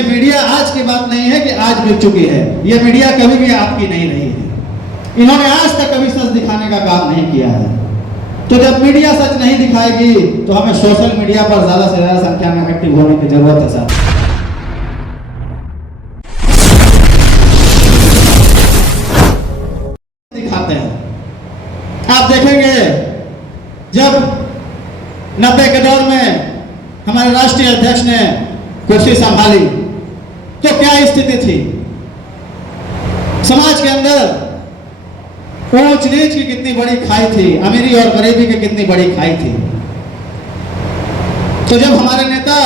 ये मीडिया आज की बात नहीं है कि आज बिक चुकी है। ये मीडिया कभी भी आपकी नहीं रही है। इन्होंने आज तक कभी सच दिखाने का काम नहीं किया है। तो जब मीडिया सच नहीं दिखाएगी तो हमें सोशल मीडिया पर ज्यादा से ज्यादा संख्या में एक्टिव होने की जरूरत है साहब। दिखाते हैं, आप देखेंगे जब 90 के दौर में हमारे राष्ट्रीय अध्यक्ष ने कुर्सी संभाली तो क्या स्थिति थी समाज के अंदर। ऊंच नीच की कितनी बड़ी खाई थी, अमीरी और गरीबी की कितनी बड़ी खाई थी। तो जब हमारे नेता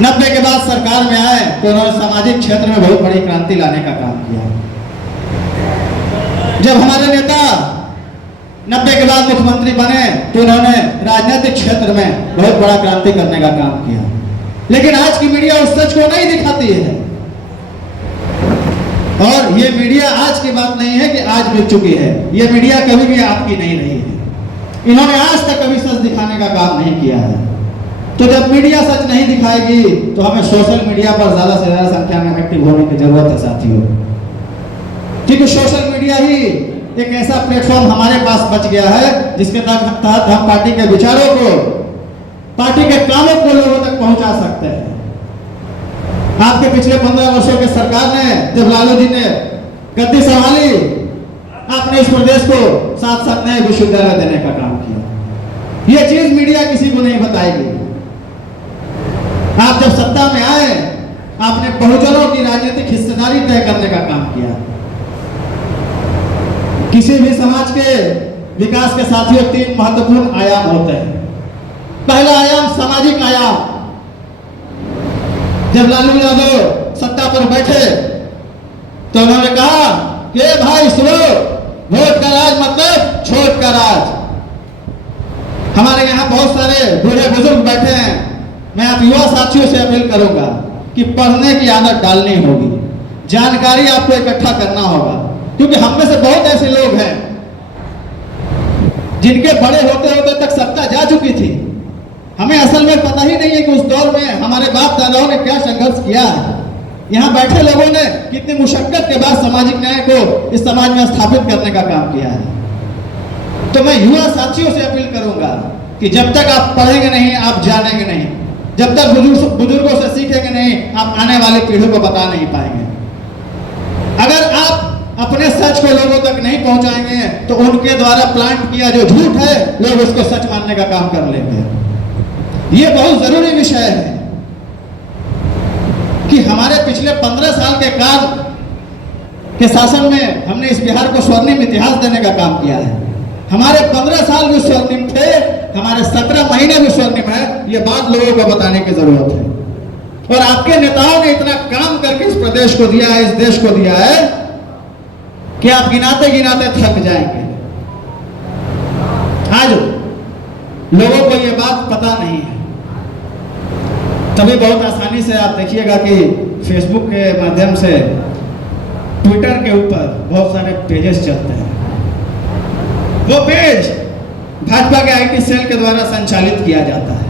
90 के बाद सरकार में आए तो उन्होंने सामाजिक क्षेत्र में बहुत बड़ी क्रांति लाने का काम किया। जब हमारे नेता 90 के बाद मुख्यमंत्री बने तो उन्होंने राजनीतिक क्षेत्र में बहुत बड़ा क्रांति करने का काम किया। लेकिन आज की मीडिया उस सच को नहीं दिखाती है। और ये मीडिया आज की बात नहीं है कि आज बिक चुकी है। ये मीडिया कभी भी आपकी नहीं रही है। इन्होंने आज तक कभी सच दिखाने का काम नहीं किया है। तो जब मीडिया सच नहीं दिखाएगी तो हमें सोशल मीडिया पर ज्यादा से ज्यादा संख्या में एक्टिव होने की जरूरत है साथियों। क्योंकि सोशल मीडिया ही एक ऐसा प्लेटफॉर्म हमारे पास बच गया है जिसके तहत हम पार्टी के विचारों को, पार्टी के कामों को लोगों तक पहुंचा सकते हैं। आपके पिछले 15 वर्षों के सरकार ने, जब लालू जी ने गद्दी संभाली, आपने इस प्रदेश को 7 नए विश्वविद्यालय देने का काम किया। यह चीज मीडिया किसी को नहीं बताएगी। आप जब सत्ता में आए, आपने बहुजनों की राजनीतिक हिस्सेदारी तय करने का काम किया। किसी भी समाज के विकास के साथियों 3 महत्वपूर्ण आयाम होते हैं। पहला आयाम सामाजिक आयाम। जब लालू यादव सत्ता पर बैठे तो उन्होंने कहा कि भाई सुनो, वोट का राज मतलब छोट का राज। हमारे यहाँ बहुत सारे बूढ़े बुजुर्ग बैठे हैं। मैं आप युवा साथियों से अपील करूंगा कि पढ़ने की आदत डालनी होगी, जानकारी आपको इकट्ठा करना होगा। क्योंकि हम में से बहुत ऐसे लोग हैं जिनके बड़े होते होते तक सत्ता जा चुकी थी। हमें असल में पता ही नहीं है कि उस दौर में हमारे बाप दादाओं ने क्या संघर्ष किया है। यहाँ बैठे लोगों ने कितनी मुशक्कत के बाद सामाजिक न्याय को इस समाज में स्थापित करने का काम किया है। तो मैं युवा साथियों से अपील करूंगा कि जब तक आप पढ़ेंगे नहीं, आप जानेंगे नहीं। जब तक बुजुर्गों से सीखेंगे नहीं, आप आने वाली पीढ़ी को बता नहीं पाएंगे। अगर आप अपने सच को लोगों तक नहीं पहुंचाएंगे तो उनके द्वारा प्लांट किया जो झूठ है, लोग उसको सच मानने का काम कर लेंगे। ये बहुत जरूरी विषय है कि हमारे पिछले 15 साल के काल के शासन में हमने इस बिहार को स्वर्णिम इतिहास देने का काम किया है। हमारे 15 साल भी स्वर्णिम थे, हमारे 17 महीने भी स्वर्णिम है। ये बात लोगों को बताने की जरूरत है। और आपके नेताओं ने इतना काम करके इस प्रदेश को दिया है, इस देश को दिया है कि आप गिनाते गिनाते थक जाएंगे। आज लोगों को यह बात पता नहीं है। तभी बहुत आसानी से आप देखिएगा कि फेसबुक के माध्यम से, ट्विटर के ऊपर बहुत सारे पेजेस चलते हैं। वो पेज भाजपा के आईटी सेल के द्वारा संचालित किया जाता है।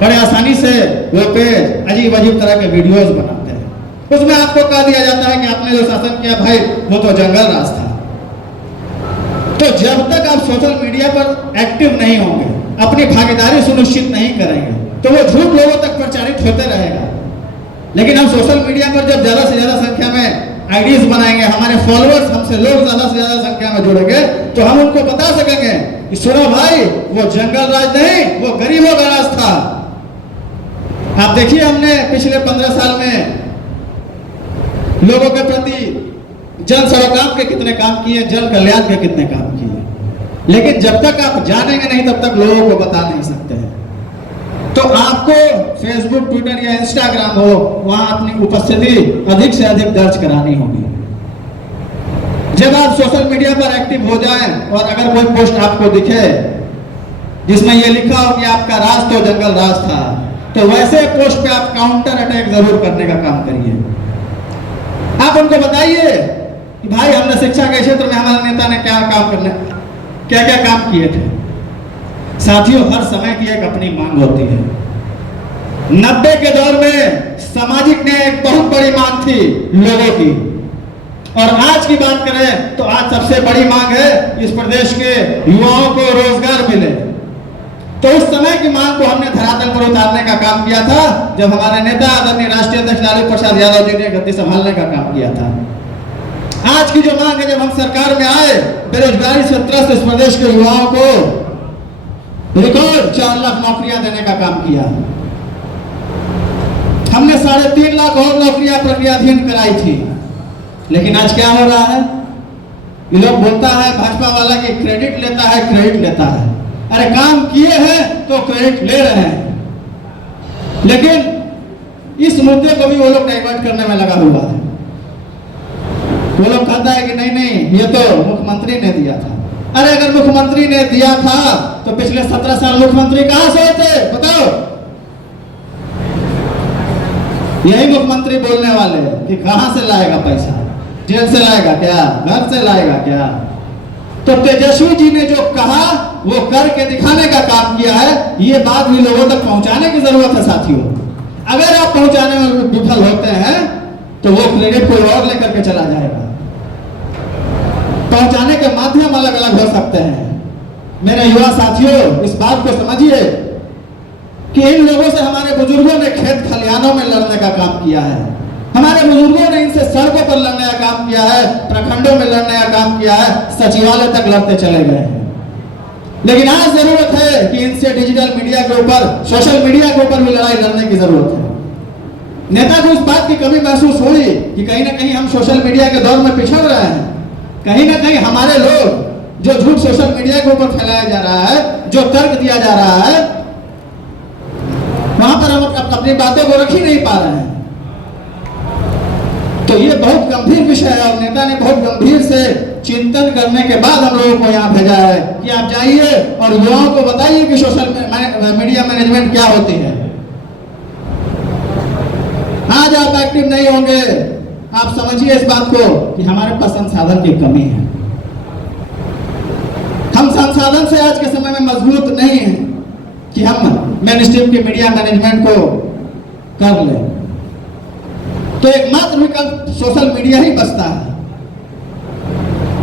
बड़े आसानी से वो पेज अजीब अजीब तरह के वीडियोस बनाते हैं। उसमें आपको कह दिया जाता है कि आपने जो शासन किया भाई वो तो जंगल राज था। तो जब तक आप सोशल मीडिया पर एक्टिव नहीं होंगे, अपनी भागीदारी सुनिश्चित नहीं करेंगे, तो वो झूठ लोगों तक प्रचारित होते रहेगा। लेकिन हम सोशल मीडिया पर जब ज्यादा से ज्यादा संख्या में आईडीज बनाएंगे, हमारे फॉलोअर्स हमसे लोग ज्यादा से ज्यादा संख्या में जुड़ेंगे, तो हम उनको बता सकेंगे कि सुनो भाई, वो जंगल राज नहीं, वो गरीबों का राज था। आप देखिए हमने पिछले 15 साल में लोगों के प्रति जन सरोकार के कितने काम किए, जन कल्याण के कितने काम किए। लेकिन जब तक आप जानेंगे नहीं तब तक लोगों को बता नहीं सकते हैं। तो आपको फेसबुक, ट्विटर या इंस्टाग्राम हो, वहां अपनी उपस्थिति अधिक से अधिक दर्ज करानी होगी। जब आप सोशल मीडिया पर एक्टिव हो जाएं और अगर कोई पोस्ट आपको दिखे जिसमें यह लिखा हो कि आपका राज तो जंगल राज था, तो वैसे पोस्ट पे आप काउंटर अटैक जरूर करने का काम करिए। आप उनको बताइए कि भाई हमने शिक्षा के क्षेत्र में हमारे नेता ने क्या क्या काम किए थे। साथियों, हर समय की एक अपनी मांग होती है। 90 के दौर में सामाजिक न्याय एक बहुत बड़ी मांग थी लोगों की, और आज की बात करें तो आज सबसे बड़ी मांग है इस प्रदेश के युवाओं को रोजगार मिले। तो उस समय की मांग को हमने धरातल पर उतारने का काम किया था जब हमारे नेता आदरणीय राष्ट्रीय अध्यक्ष लालू प्रसाद यादव जी ने गद्दी संभालने का काम किया था। आज की जो मांग है, जब हम सरकार में आए, बेरोजगारी से त्रस्त इस प्रदेश के युवाओं को रिकॉर्ड 4 लाख नौकरियां देने का काम किया। हमने 3.5 लाख और नौकरियां प्रक्रियाधीन कराई थी। लेकिन आज क्या हो रहा है? ये लोग बोलता है भाजपा वाला कि क्रेडिट लेता है, क्रेडिट लेता है। अरे काम किए हैं तो क्रेडिट ले रहे हैं, लेकिन इस मुद्दे को भी वो लोग डाइवर्ट करने में लगा हुआ है। वो लोग कहता है कि नहीं ये तो मुख्यमंत्री ने दिया था। अरे अगर मुख्यमंत्री ने दिया था तो पिछले 17 साल मुख्यमंत्री कहां से थे बताओ? यही मुख्यमंत्री बोलने वाले कि कहां से लाएगा पैसा, जेल से लाएगा क्या, घर से लाएगा क्या? तो तेजस्वी जी ने जो कहा वो करके दिखाने का काम किया है। ये बात भी लोगों तक पहुंचाने की जरूरत है साथियों। अगर आप पहुंचाने में विफल होते हैं तो वो क्रेडिट कोई और लेकर के चला जाएगा। पहुंचाने के माध्यम अलग अलग हो सकते हैं। मेरे युवा साथियों, इस बात को समझिए कि इन लोगों से हमारे बुजुर्गों ने खेत खलिहानों में लड़ने का काम किया है। हमारे बुजुर्गों ने इनसे सड़कों पर लड़ने का काम किया है, प्रखंडों में लड़ने का काम किया है, सचिवालय तक लड़ते चले गए हैं। लेकिन आज जरूरत है कि इनसे डिजिटल मीडिया के ऊपर, सोशल मीडिया के ऊपर भी लड़ाई लड़ने की जरूरत है। नेता को इस बात की कमी महसूस हुई कि कहीं ना कहीं हम सोशल मीडिया के दौर में पिछड़ रहे हैं। कहीं ना कहीं हमारे लोग जो झूठ सोशल मीडिया के ऊपर फैलाया जा रहा है, जो तर्क दिया जा रहा है, वहां पर हम अपनी बातों को रख ही नहीं पा रहे हैं। तो ये बहुत गंभीर विषय है और नेता ने बहुत गंभीर से चिंतन करने के बाद हम लोगों को यहाँ भेजा है कि आप जाइए और युवाओं को बताइए कि सोशल मीडिया मैनेजमेंट क्या होती है। आज आप एक्टिव नहीं होंगे, आप समझिए इस बात को कि हमारे पास संसाधन की कमी है। हम संसाधन से आज के समय में मजबूत नहीं है कि हम मेन स्ट्रीम की मीडिया मैनेजमेंट को कर लें। तो एकमात्र विकल्प सोशल मीडिया ही बचता है,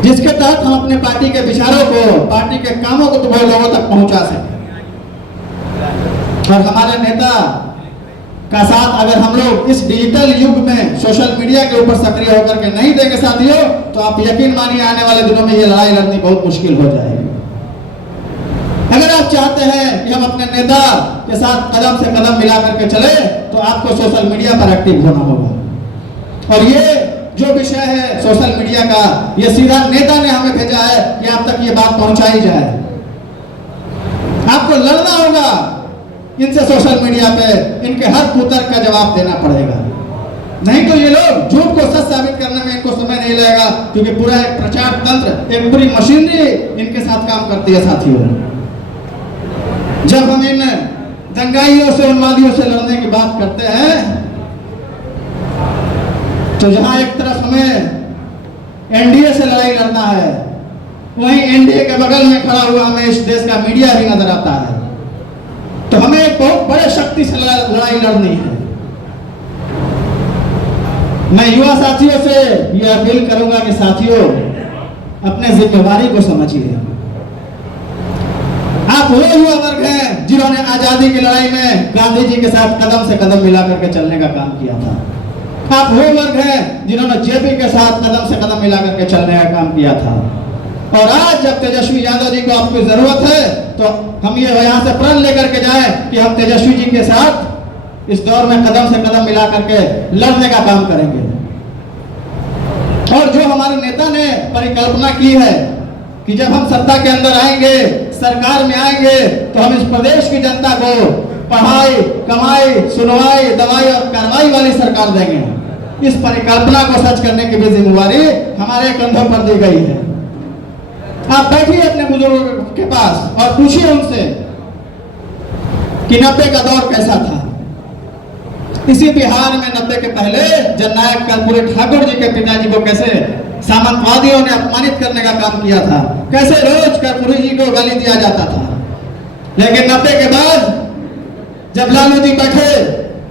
जिसके तहत हम अपने पार्टी के विचारों को, पार्टी के कामों को तुम्हारे लोगों तक पहुंचा सकें। और हमारे नेता का साथ अगर हम लोग इस डिजिटल युग में सोशल मीडिया के ऊपर सक्रिय होकर के नहीं देंगे साथियों, तो आप यकीन मानिए आने वाले दिनों में ये लड़ाई लड़नी बहुत मुश्किल हो जाएगी। अगर आप चाहते हैं कि हम अपने नेता के साथ कदम से कदम मिला करके चले, तो आपको सोशल मीडिया पर एक्टिव होना होगा। और ये जो विषय है सोशल मीडिया का, ये सीधा नेता ने हमें भेजा है कि आप तक ये बात पहुंचाई जाए। आपको लड़ना होगा इनसे सोशल मीडिया पे, इनके हर कुतर्क का जवाब देना पड़ेगा। नहीं तो ये लोग झूठ को सच साबित करने में इनको समय नहीं लगेगा, क्योंकि पूरा एक प्रचार तंत्र, एक पूरी मशीनरी इनके साथ काम करती है साथियों। जब हम इन दंगाइयों से, उन्मादियों से लड़ने की बात करते हैं, तो जहां एक तरफ हमें एनडीए से लड़ाई लड़ना है, वहीं एनडीए के बगल में खड़ा हुआ हमें इस देश का मीडिया भी नजर आता है। तो हमें एक बहुत बड़े शक्ति से लड़ाई लड़नी है। मैं युवा साथियों से यह अपील करूंगा कि साथियों, अपने जिम्मेवारी को समझिए। आप वो युवा वर्ग हैं जिन्होंने आजादी की लड़ाई में गांधी जी के साथ कदम से कदम मिला करके चलने का काम किया था। आप वो वर्ग हैं जिन्होंने जेपी के साथ कदम से कदम मिला करके चलने का काम किया था। और आज जब तेजस्वी यादव जी को आपकी जरूरत है, तो हम ये यहाँ से प्रण लेकर के जाए कि हम तेजस्वी जी के साथ इस दौर में कदम से कदम मिला करके लड़ने का काम करेंगे। और जो हमारे नेता ने परिकल्पना की है कि जब हम सत्ता के अंदर आएंगे, सरकार में आएंगे, तो हम इस प्रदेश की जनता को पढ़ाई, कमाई, सुनवाई, दवाई और कार्रवाई वाली सरकार देंगे। इस परिकल्पना को सच करने की भी जिम्मेवारी हमारे कंधों पर दी गई है। आप बैठिए अपने बुजुर्गों के पास और पूछिए उनसे कि 90 का दौर कैसा था। इसी बिहार में 90 के पहले जननायक कर्पूरी ठाकुर जी के पिताजी को कैसे सामंतवादियों ने अपमानित करने का काम किया था, कैसे रोज कर्पूरी जी को गाली दिया जाता था। लेकिन 90 के बाद जब लालू जी बैठे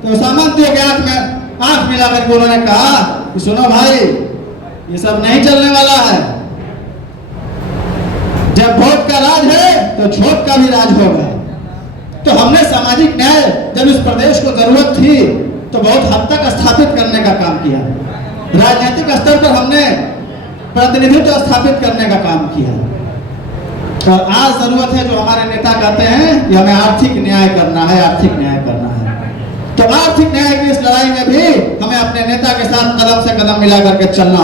तो सामंतियों के आंख मिलाकर के उन्होंने कहा कि सुनो भाई, ये सब नहीं चलने वाला है। जब वोट का राज है तो छोट का भी राज होगा। तो हमने सामाजिक न्याय जब इस प्रदेश को जरूरत थी तो बहुत हद तक स्थापित करने का काम किया। राजनीतिक स्तर पर हमने प्रतिनिधित्व स्थापित करने का काम किया। और आज जरूरत है, जो हमारे नेता कहते हैं कि हमें आर्थिक न्याय करना है, आर्थिक न्याय करना है। तो आर्थिक न्याय की इस लड़ाई में भी हमें अपने नेता के साथ कदम से कदम मिला करके चलना